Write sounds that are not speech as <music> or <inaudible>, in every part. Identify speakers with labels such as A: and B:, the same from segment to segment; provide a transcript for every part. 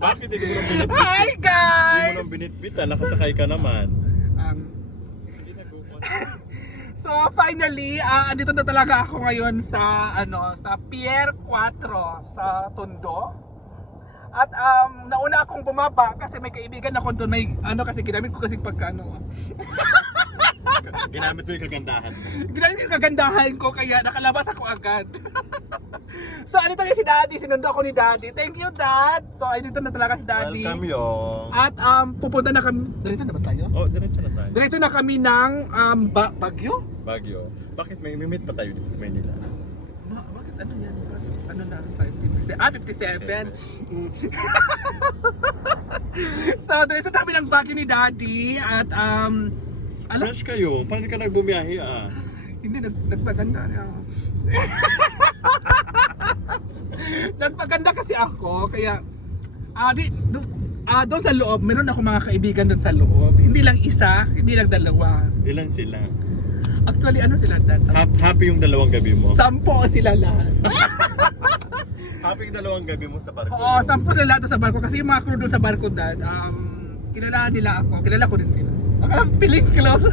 A: Bakit hindi mo nang binitbit?
B: Hi Hindi mo guys!
A: nang binitbit ah, nakasakay ka naman. Um,
B: <laughs> so finally, ah andito na talaga ako ngayon sa ano sa Pier 4 sa Tondo. At um, nauna akong bumaba kasi may kaibigan ako doon, may ano kasi ginamit ko kasi pagka ano.
A: Ginamit mo yung kagandahan.
B: Ginamit ko yung kagandahan ko kaya nakalabas ako agad. <laughs> so andito na si Daddy, sinundo ako ni Daddy. Thank you Dad. So andito na talaga si Daddy.
A: Welcome yung...
B: At um, pupunta na kami, diretso na ba tayo?
A: Oh, diretso na tayo.
B: Diretso na kami ng um, ba- Bagyo?
A: Baguio. Bakit may imimit pa tayo dito sa Manila?
B: Ma, bakit ano yan? Ano na? 57? Ah, 57. Mm. <laughs> so, diretso na kami ng Baguio ni Daddy at um,
A: alam, Fresh kayo, paano ka nagbumiyahe ah?
B: hindi, nag, nagpaganda na. <laughs> nagpaganda kasi ako, kaya ah, di, do, ah, doon sa loob, meron ako mga kaibigan doon sa loob. Hindi lang isa, hindi lang dalawa. Ilan sila? Actually, ano sila dad? Sam-
A: Hap- happy yung dalawang gabi mo?
B: Sampo sila lahat. <laughs>
A: Happy yung dalawang gabi mo sa barko?
B: Oo, sampo sila lahat sa barko kasi yung mga crew doon sa barko dad, um, kilala nila ako, kilala ko din sila. Akalang piling close.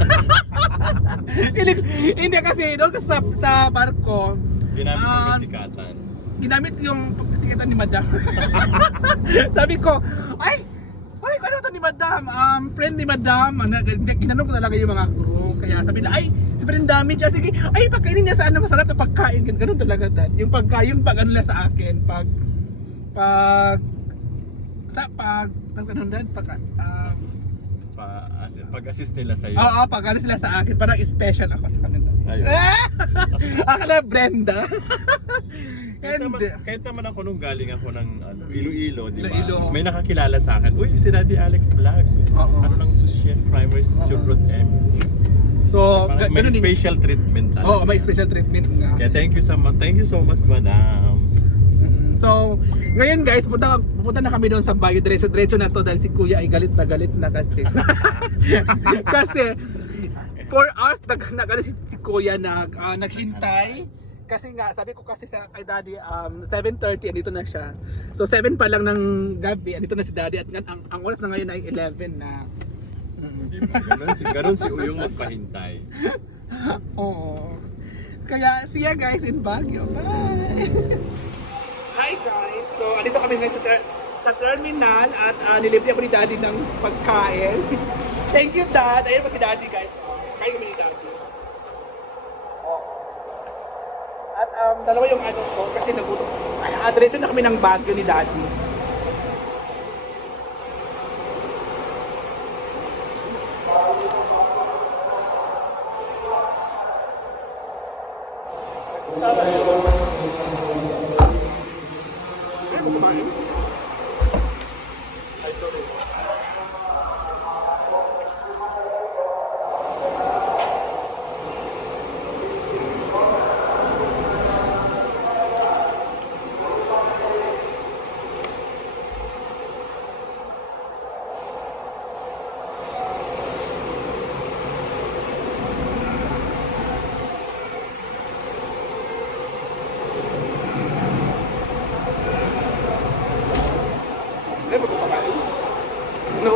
B: <laughs> Piling- hindi kasi doon sa, sa barko,
A: Ginamit yung Ah, kasikatan.
B: Ginamit yung pagkasikatan ni Madam. <laughs> Sabi ko, ay, ay, ano to ni Madam? Um, friend ni Madam, ano, ginanong ko talaga yung mga crew. Kaya sabi na, ay, sobrang dami siya. Sige, ay, pagkainin niya sa ano, masarap na pagkain. Gan- Ganun talaga, dad. Yung pagkain, yung pag ano nila sa akin, pag, pag, sa, pag, pag, ano dad, pag, um,
A: Pa, as, pag-assist nila sa'yo.
B: oo, pag ano sila sa akin, parang special ako sa kanila. Ayun. <laughs> Akala Brenda. <laughs>
A: Kahit naman, Hindi. kahit naman ako nung galing ako ng ano, Iloilo, di ba? Iloilo. May nakakilala sa akin, uy, si Daddy Alex Vlog. Oo. Ano ng Sushen Primers. Chubrot M. So, Parang may ganun din. special treatment talaga.
B: Oo, may special treatment nga.
A: Kaya thank you so much. Thank you so much, madam.
B: Mm, So, ngayon guys, pupunta, pupunta na kami doon sa Baguio. Diretso, diretso na to dahil si Kuya ay galit na galit na kasi. <laughs> kasi, 4 hours nag, nag ano, si, si Kuya nag, ah, naghintay. Kasi nga, sabi ko kasi sa kay Daddy, um, 7.30, andito na siya. So, 7 pa lang ng gabi, andito na si Daddy. At ang, ang oras na ngayon ay 11 na.
A: Ganun si, ganun si Uyong magpahintay.
B: <laughs> Oo. Kaya, see ya guys in Baguio. Bye! Hi guys! So, andito kami ngayon sa, ter- sa terminal at uh, nilibre ako ni Daddy ng pagkain. <laughs> Thank you, Dad! Ayan pa si Daddy, guys. Kain kami ni Daddy. Oh. At um, dalawa yung ano ko kasi nagutom. Ay, ah, diretso na kami ng Baguio ni Daddy. Sama.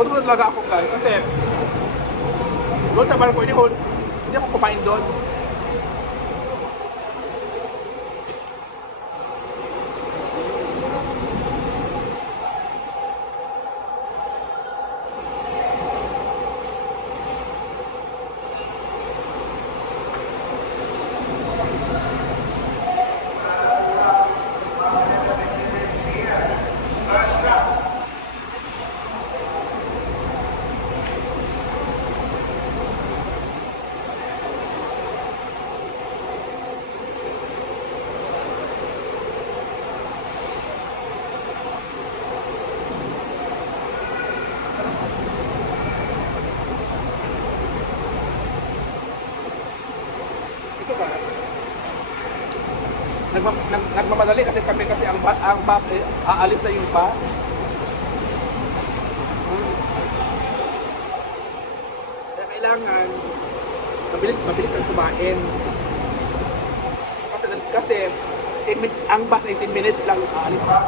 B: Na talaga ako guys kasi doon sa barko, hindi ko, hindi ako kumain doon. Nagmamadali kasi kami kasi ang, ang bus, eh, aalis na yung bus. Hmm. Kaya kailangan mabilis, mabilis kang kumain. Kasi, kasi 10 min- ang bus ay 10 minutes lang aalis na.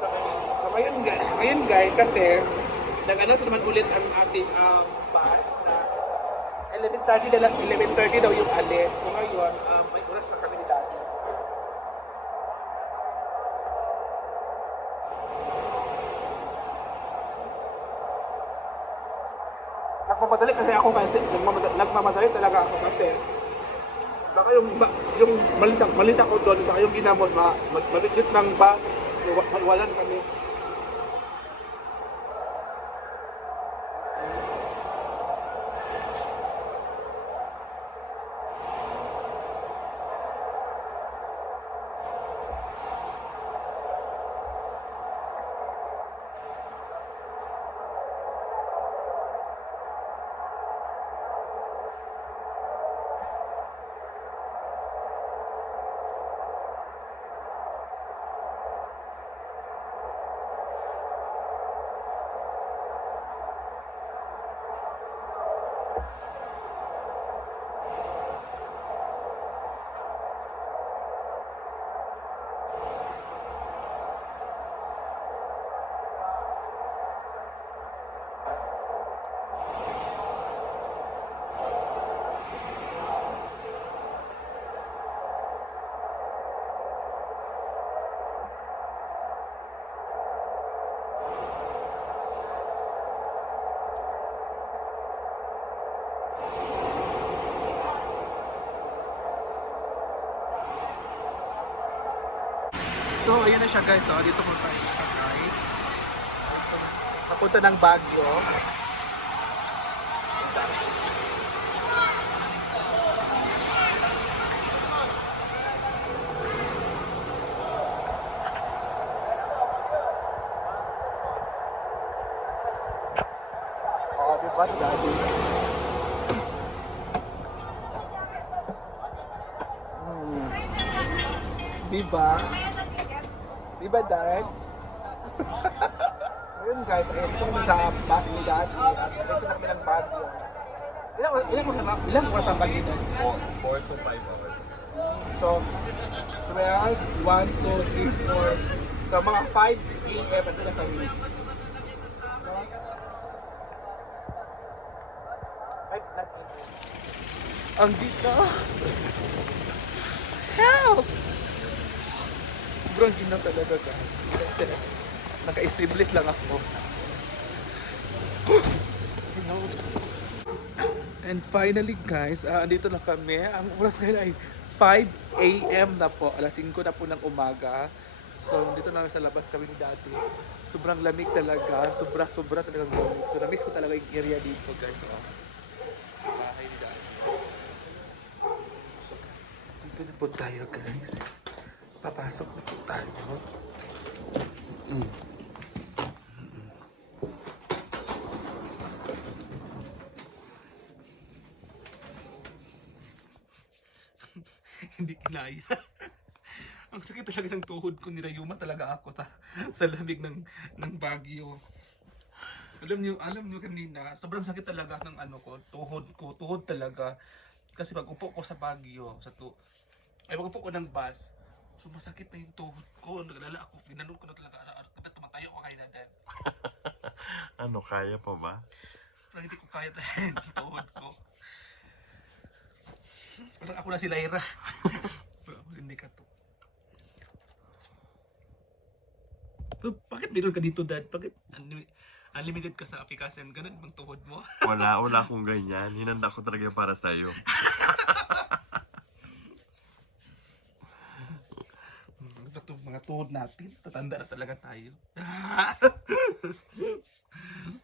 B: So, so ngayon ngayon guys kasi nag-announce naman ulit ang ating um, bus na 11.30 na lang, 11.30 daw yung alis. So ngayon, um, may oras na kami Daddy. Nagmamadali kasi ako kasi, nagmamadali, nagmamadali talaga ako kasi baka yung yung malita malita ko doon sa yung ginamot ma ma- maliit ng bus wa- mawalan kami So, ayan na siya guys. So, dito mo tayo sa sakay. Papunta ng Baguio. Oh, di ba? Daddy? Hmm. Di ba? Di ba, Dad? <laughs> Ayun guys, ayun dito kami sa bus ni Daddy at diretso na kami ng Baguio. Ilang, ilang, ilang, ilang oras ang Dad?
A: 4 to 5 hours.
B: So, 12, 1, 2, 3, 4. So, mga 5 a.m. at na kami. Ang dito. Help! Sobrang ginaw talaga guys. Kasi naka-establish lang ako. <gasps> And finally guys, ah, andito na kami. Ang oras ngayon ay 5 a.m. na po. Alas 5 na po ng umaga. So, dito na sa labas kami ni Daddy. Sobrang lamig talaga. Sobra, sobra talagang lamig. So, namiss ko talaga yung area dito guys. Oh. Bahay ni. So, dito na po tayo guys. Papasok na po tayo. Mm. <laughs> Hindi kinaya. <laughs> Ang sakit talaga ng tuhod ko, nirayuma talaga ako sa, sa lamig ng, ng Baguio. Alam niyo, alam niyo kanina, sobrang sakit talaga ng ano ko, tuhod ko, tuhod talaga. Kasi pag upo ko sa Baguio, sa tu Ay, wag po ko ng bus. Sumasakit na yung tuhod ko. Nagalala ako. Pinanon ko na talaga. Araw-araw. Dapat tumatayo ako kay Dadan. <laughs>
A: Ano, kaya pa ba?
B: Parang hindi ko kaya dahil yung tuhod ko. Parang ako na si Lyra. Hindi ka to. Pero bakit meron ka dito, Dad? Bakit unli- unlimited ka sa application? Ganun bang tuhod mo?
A: Wala, wala akong ganyan. Hinanda ko talaga para sa'yo. <laughs>
B: Ano ba itong mga tuhod natin? Tatanda na talaga tayo. <laughs>